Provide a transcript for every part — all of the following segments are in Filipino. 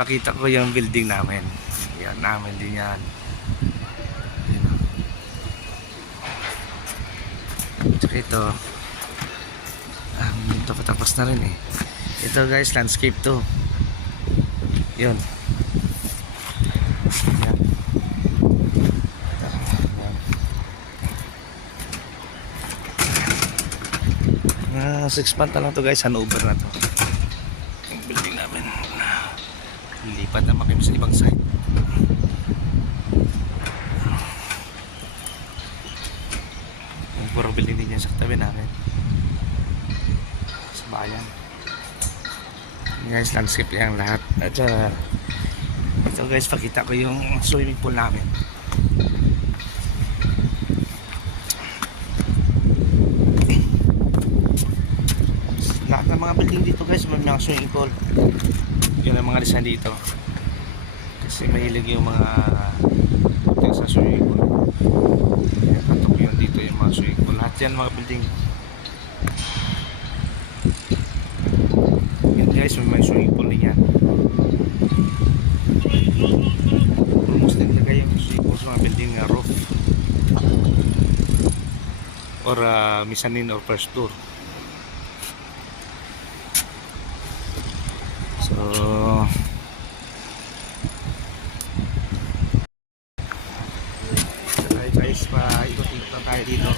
pakita ko yung building namin. Yan, namin din yan. Tsaka ito, ito patapos na rin eh. Ito guys, landscape to. Yun. Yan. 6 months na lang to guys, handover na to. Yung building namin. Lipat naman kami sa ibang side. Yung puro building din yan sa katabi namin. Sa bayan. Guys, landscape yan lahat. At ito guys, pakita ko yung swimming pool namin. Lahat ng mga building dito guys, may mga swimming pool. Yun ang mga design dito. Kasi mahilig yung mga hotel sa swimming pool. Patok yun dito yung mga swimming pool. Lahat yan mga building. Guys, may swimming pool din yan. Almost din nilagay yung swimming pool sa mga building na roof or mezzanine or first floor. So guys, pa-ikot-ikot lang tayo dito.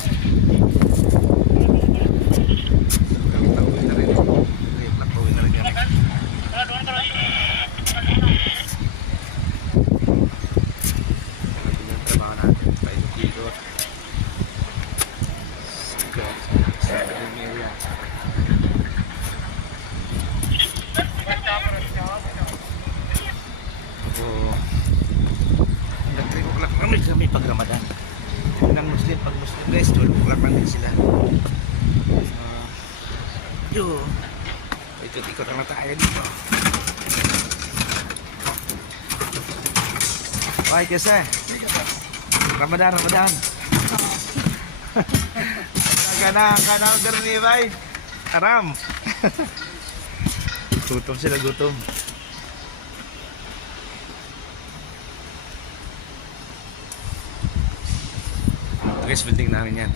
Kami pag Ramadan ng Muslim, pag Muslim guys 12 o'clock lang din sila. Ikot-ikot lang tayo dito. Okay kasi Ramadan Kana order ni bay haram. Gutom sila, gutom. Guys, building namin yan.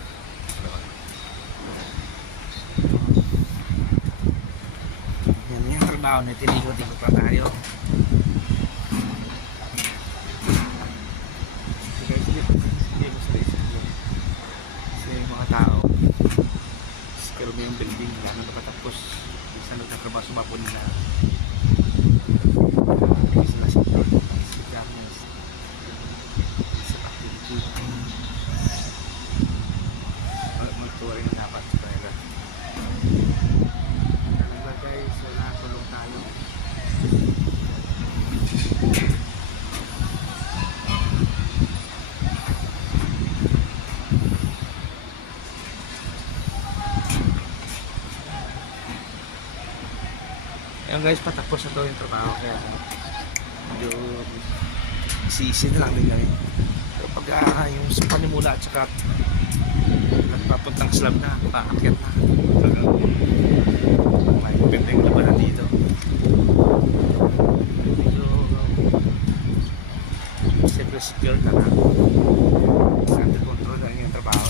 Yan yung trabaho na tinikot-ikot pa tayo. Kasi yung mga tao skill mo yung building gano'n na patapos isa nagtatrabaho sumapon nila sila sa magtuwa rin dapat sa pera. Talaga guys, wala tulong tayo. Ayan guys, patapos na to yung trabaho kaya medyo easy na lang din kami. Pero pag yung sa panimula at saka nagpapuntang slab na, paakyat na. May maganda yung labanan dito. Medyo secure ka na. Under control na yung trabaho.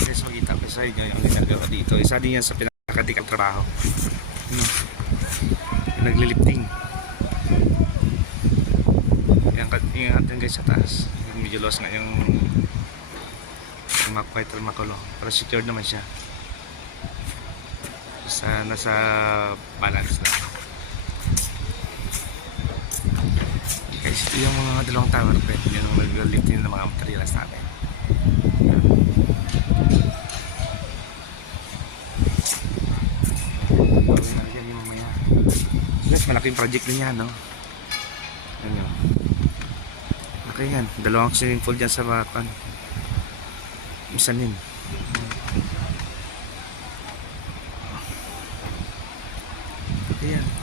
Guys, makita ko sa inyo yung ginagawa dito. Isa din yan sa pinakadikang trabaho. Naglilifting. Yung natin guys sa taas. Medyo loss nga yung McFighter Makulo. Pero secured naman siya. Nasa balance na. Guys, ito yung mga dalawang tower crane. Yun ang naglilifting ng mga materials natin. gagawin na dyan yung mamaya. Guys, malaking project din yan, no? Ano? Okay yan. Dalawang swimming pool dyan sa Bapan. Isanin. Ayan.